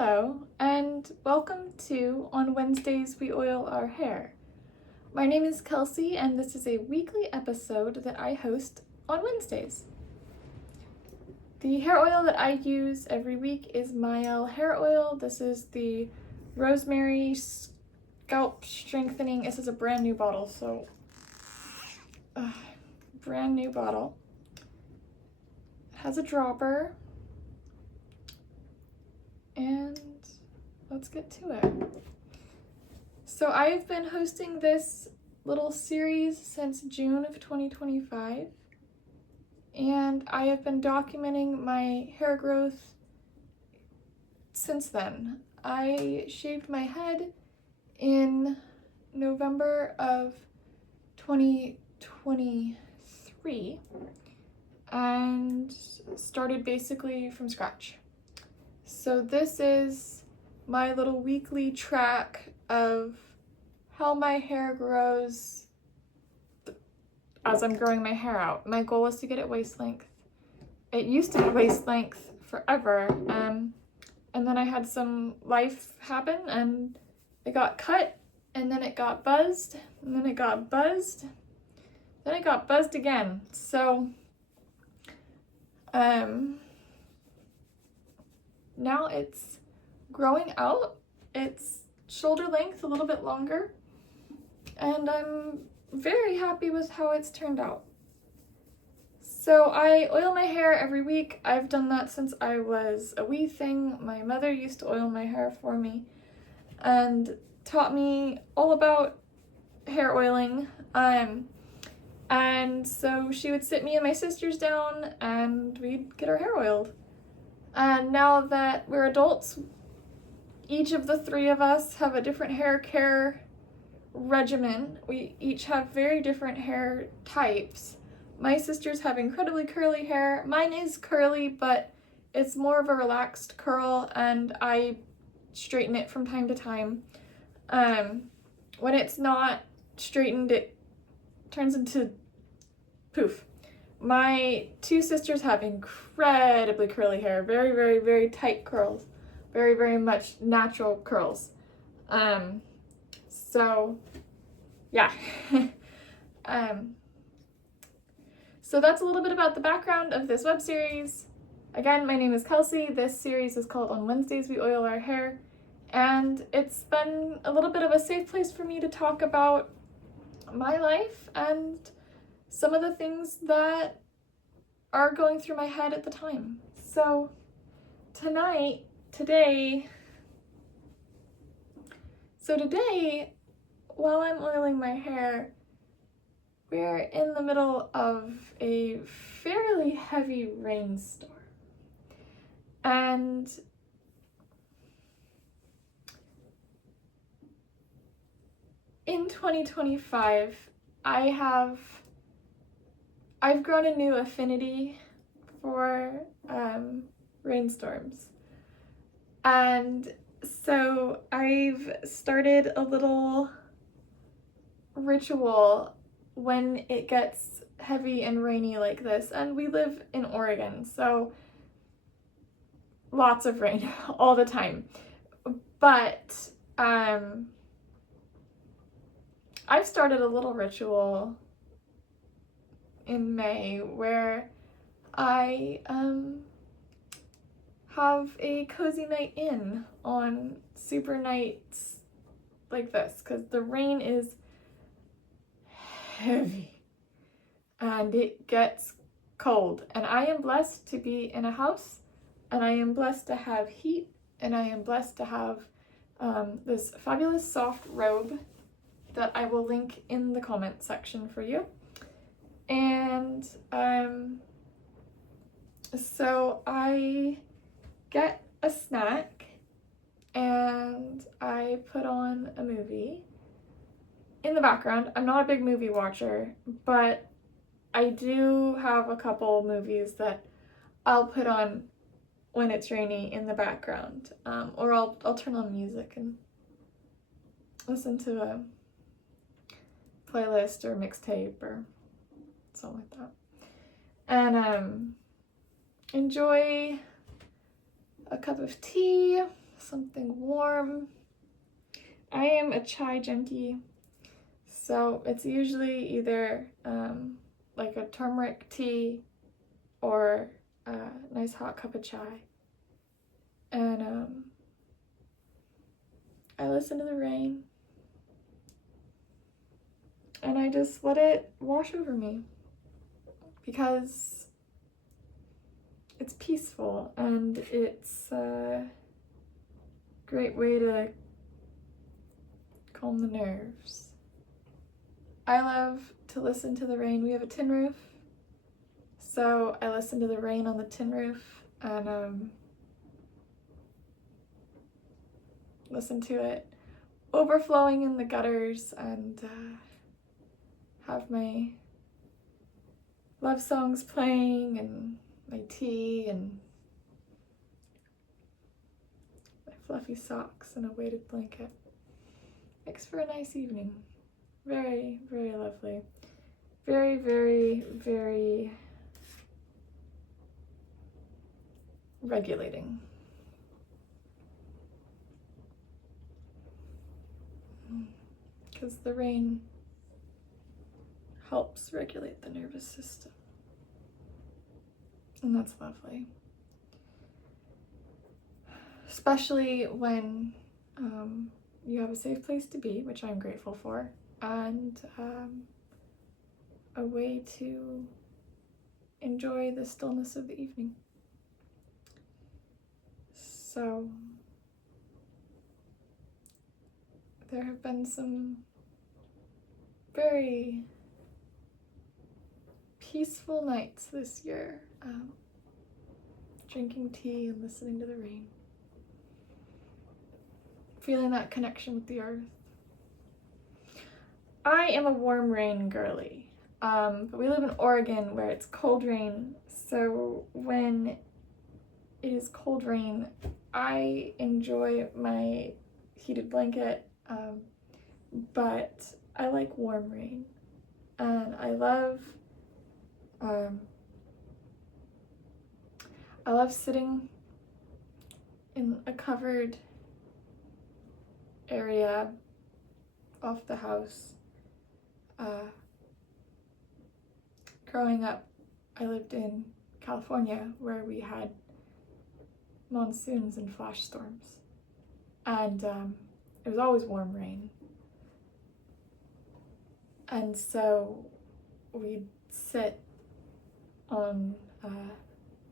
Hello, and welcome to On Wednesdays We Oil Our Hair. My name is Kelsey, and this is a weekly episode that I host on Wednesdays. The hair oil that I use every week is Mael hair oil. This is the Rosemary Scalp Strengthening. This is a brand new bottle, brand new bottle. It has a dropper. And let's get to it. So I've been hosting this little series since June of 2025, and I have been documenting my hair growth since then. I shaved my head in November of 2023 and started basically from scratch. So this is my little weekly track of how my hair grows as I'm growing my hair out. My goal is to get it waist length. It used to be waist length forever, and then I had some life happen and it got cut, and then it got buzzed, and then it got buzzed, then it got buzzed again. So now it's growing out. It's shoulder length, a little bit longer, and I'm very happy with how it's turned out. So I oil my hair every week. I've done that since I was a wee thing. My mother used to oil my hair for me and taught me all about hair oiling. And so she would sit me and my sisters down and we'd get our hair oiled. And now that we're adults, each of the three of us have a different hair care regimen. We each have very different hair types. My sisters have incredibly curly hair. Mine is curly, but it's more of a relaxed curl, and I straighten it from time to time. When it's not straightened, it turns into poof. My two sisters have incredibly curly hair, very, very, very tight curls, very, very much natural curls. So yeah. So that's a little bit about the background of this web series. Again, my name is Kelsey. This series is called On Wednesdays We Oil Our Hair, and it's been a little bit of a safe place for me to talk about my life and some of the things that are going through my head at the time. So today, while I'm oiling my hair, we're in the middle of a fairly heavy rainstorm. And in 2025, I've grown a new affinity for rainstorms. And so I've started a little ritual when it gets heavy and rainy like this. And we live in Oregon, so lots of rain all the time. But I've started a little ritual in May where I have a cozy night in on super nights like this, because the rain is heavy and it gets cold, and I am blessed to be in a house, and I am blessed to have heat, and I am blessed to have this fabulous soft robe that I will link in the comment section for you. And so I get a snack and I put on a movie in the background. I'm not a big movie watcher, but I do have a couple movies that I'll put on when it's rainy in the background, or I'll turn on music and listen to a playlist or mixtape or something like that, and enjoy a cup of tea, something warm. I am a chai junkie, so it's usually either like a turmeric tea or a nice hot cup of chai. And I listen to the rain and I just let it wash over me because it's peaceful and it's a great way to calm the nerves. I love to listen to the rain. We have a tin roof, so I listen to the rain on the tin roof and listen to it overflowing in the gutters and have my love songs playing and my tea and my fluffy socks and a weighted blanket. Makes for a nice evening. Very, very lovely. Very, very, very regulating. Because the rain helps regulate the nervous system. And that's lovely. Especially when you have a safe place to be, which I'm grateful for, and a way to enjoy the stillness of the evening. So there have been some very peaceful nights this year, drinking tea and listening to the rain, feeling that connection with the earth. I am a warm rain girly, but we live in Oregon where it's cold rain, so when it is cold rain, I enjoy my heated blanket, but I like warm rain, and I love sitting in a covered area off the house. Growing up, I lived in California where we had monsoons and flash storms, and it was always warm rain. And so we'd sit on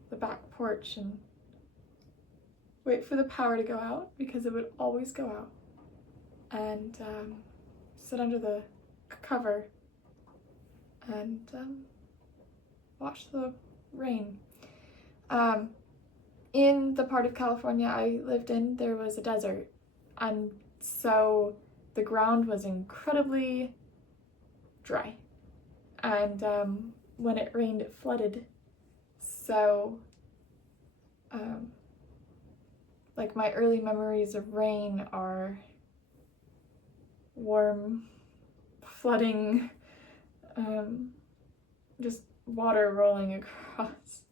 the back porch and wait for the power to go out because it would always go out, and sit under the cover and watch the rain. In the part of California I lived in, there was a desert, and so the ground was incredibly dry, and when it rained it flooded. So like my early memories of rain are warm, flooding, just water rolling across.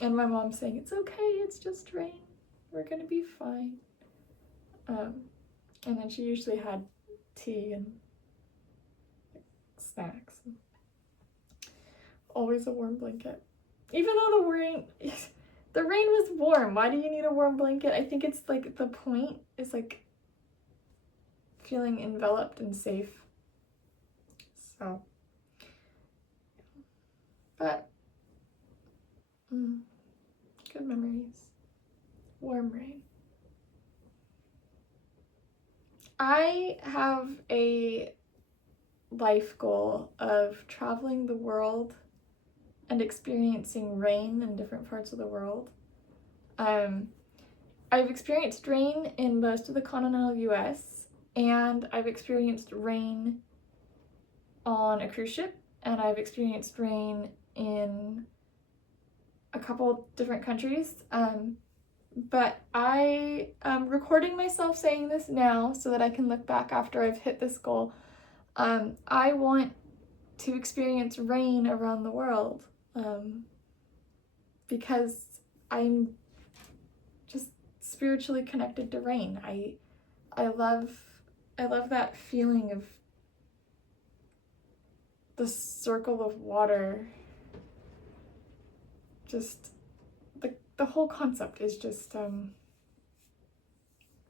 And my mom saying, "It's okay, it's just rain, we're gonna be fine." And then she usually had tea and snacks. Always a warm blanket. Even though the rain was warm, why do you need a warm blanket? I think it's like the point is like feeling enveloped and safe. So, but good memories. Warm rain. I have a life goal of traveling the world and experiencing rain in different parts of the world. I've experienced rain in most of the continental US, and I've experienced rain on a cruise ship, and I've experienced rain in a couple different countries. But I am recording myself saying this now so that I can look back after I've hit this goal. I want to experience rain around the world, because I'm spiritually connected to rain. I love that feeling of the circle of water. Just the whole concept is just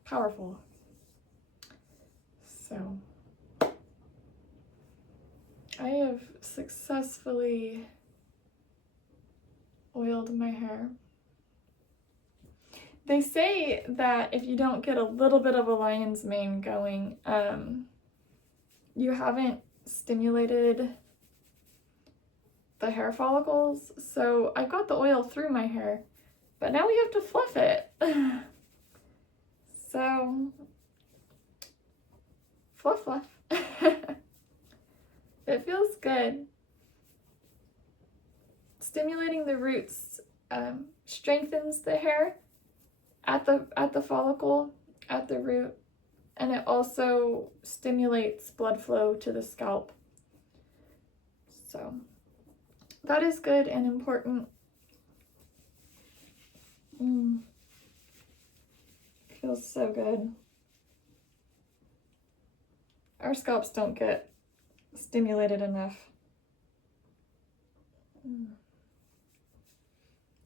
powerful. So I have successfully oiled my hair. They say that if you don't get a little bit of a lion's mane going, you haven't stimulated the hair follicles. So I got the oil through my hair, but now we have to fluff it. So, fluff. It feels good. Stimulating the roots strengthens the hair at the follicle, at the root, and it also stimulates blood flow to the scalp. So that is good and important. Feels so good. Our scalps don't get stimulated enough.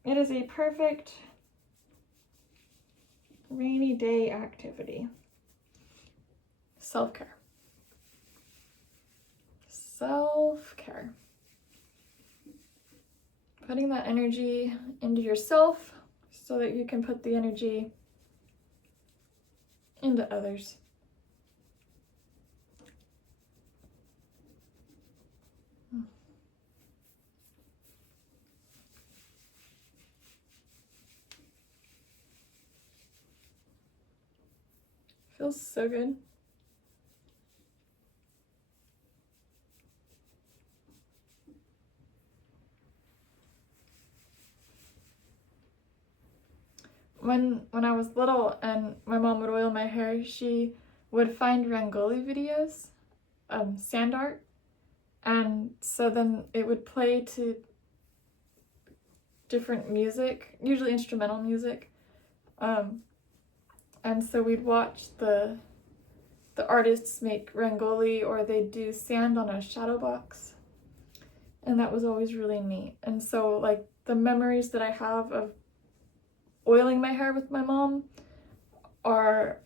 It is a perfect rainy day activity. Self-care. Self-care. Putting that energy into yourself so that you can put the energy into others. Feels so good. When I was little and my mom would oil my hair, she would find Rangoli videos, sand art, and so then it would play to different music, usually instrumental music, and so we'd watch the artists make Rangoli, or they'd do sand on a shadow box, and that was always really neat. And so like the memories that I have of oiling my hair with my mom are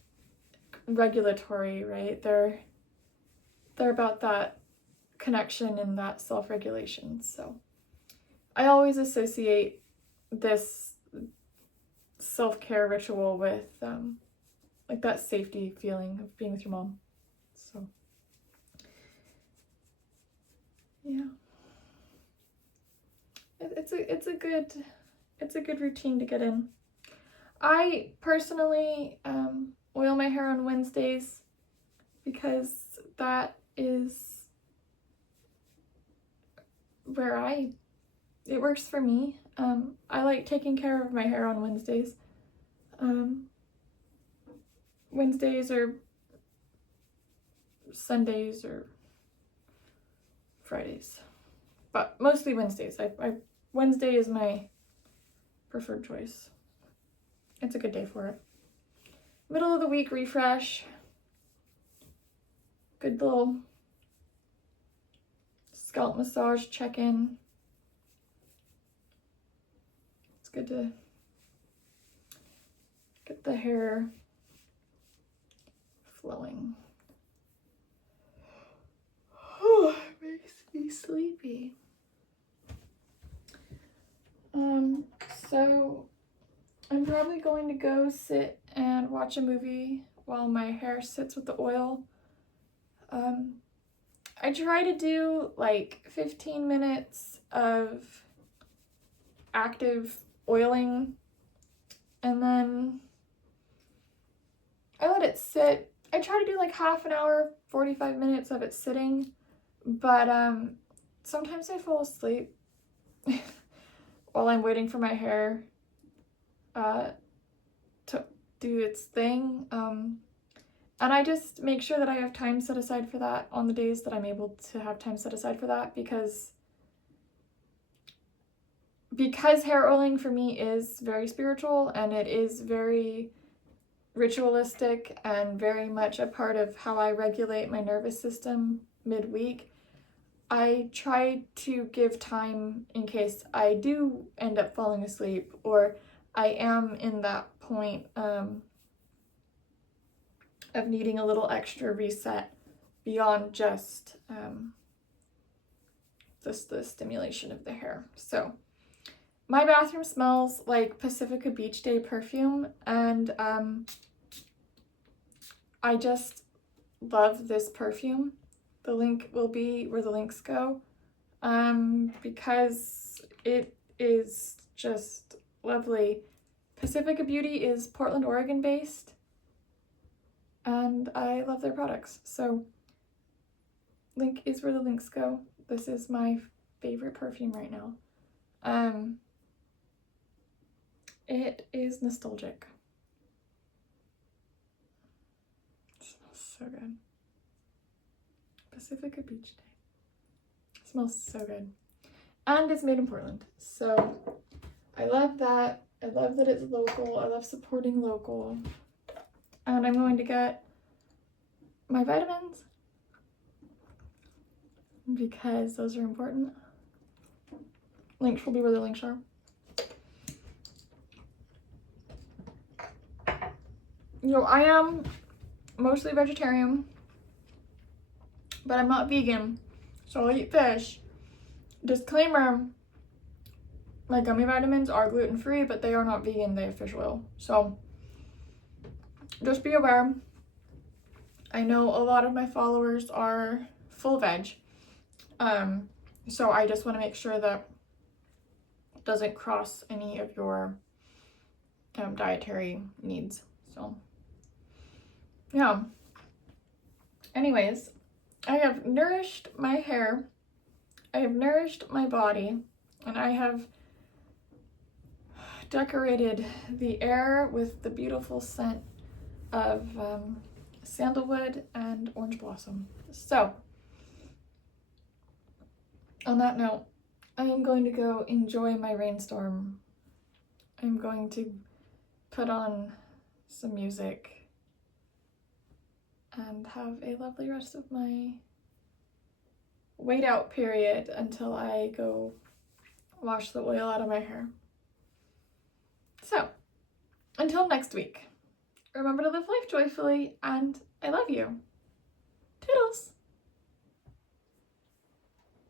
regulatory, right? They're about that connection and that self-regulation. So I always associate this self-care ritual with like that safety feeling of being with your mom. So yeah, it's a good routine to get in. I personally oil my hair on Wednesdays because that is where it works for me. I like taking care of my hair on Wednesdays. Wednesdays or Sundays or Fridays, but mostly Wednesdays. Wednesday is my preferred choice. It's a good day for it. Middle of the week refresh. Good little scalp massage check-in. It's good to get the hair flowing. Oh, it makes me sleepy. So I'm probably going to go sit and watch a movie while my hair sits with the oil. I try to do like 15 minutes of active oiling, and then I let it sit. I try to do like half an hour, 45 minutes of it sitting, but sometimes I fall asleep while I'm waiting for my hair to do its thing. And I just make sure that I have time set aside for that on the days that I'm able to have time set aside for that, because hair oiling for me is very spiritual, and it is very ritualistic and very much a part of how I regulate my nervous system midweek. I try to give time in case I do end up falling asleep or I am in that point of needing a little extra reset beyond just the stimulation of the hair. So my bathroom smells like Pacifica Beach Day perfume, and I just love this perfume. The link will be where the links go, because it is just lovely. Pacifica Beauty is Portland, Oregon based, and I love their products. So link is where the links go. This is my favorite perfume right now. It is nostalgic. It smells so good. Pacifica Beach Day. It smells so good. And it's made in Portland. So I love that. I love that it's local. I love supporting local. And I'm going to get my vitamins because those are important. Links will be where the links are. You know, I am mostly vegetarian, but I'm not vegan, so I'll eat fish. Disclaimer, my gummy vitamins are gluten-free, but they are not vegan, they have fish oil. So just be aware. I know a lot of my followers are full veg, so I just want to make sure that it doesn't cross any of your dietary needs. So yeah. Anyways, I have nourished my hair, I have nourished my body, and I have decorated the air with the beautiful scent of sandalwood and orange blossom. So, on that note, I am going to go enjoy my rainstorm. I'm going to put on some music and have a lovely rest of my wait out period until I go wash the oil out of my hair. So, until next week, remember to live life joyfully, and I love you. Toodles!